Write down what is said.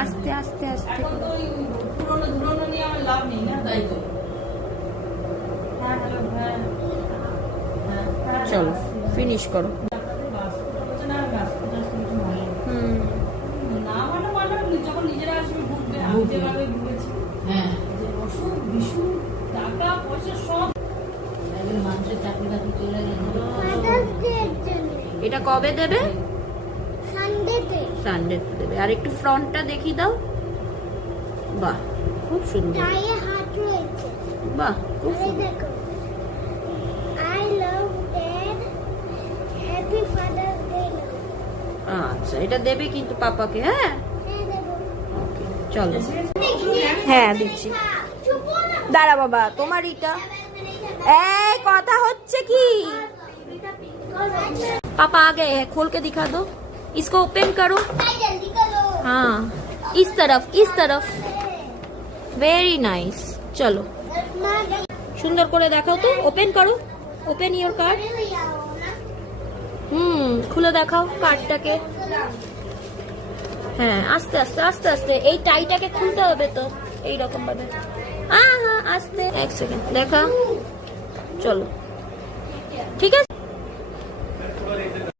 আস্তে আস্তে আস্তে চলো ফিনিশ করো। এটা কবে দেবে? সানডে দেবে। আর একটু ফ্রন্টটা দেখিয়ে দাও। বাহ খুব সুন্দর। বাহ খুব সুন্দর। আচ্ছা এটা দেবে কিন্তু পাপাকে। হ্যাঁ ওকে চলো। হ্যাঁ দিচ্ছি। দাঁড়া বাবা তোমার এটা এই কথা হচ্ছে কি? पापा आ गए हैं, खोल के दिखा दो। इसको ओपन करो। हाँ इस तरफ वेरी नाइस। चलो सुंदर করে দেখাও তো। ওপেন করো। Open your card. খুলে দেখাও কার্ডটাকে। হ্যাঁ আস্তে আস্তে আস্তে আস্তে এই টাইটাকে খুলতে হবে তো এই রকম ভাবে। হ্যাঁ আস্তে। এক সেকেন্ড দেখা। চলো ঠিক আছে।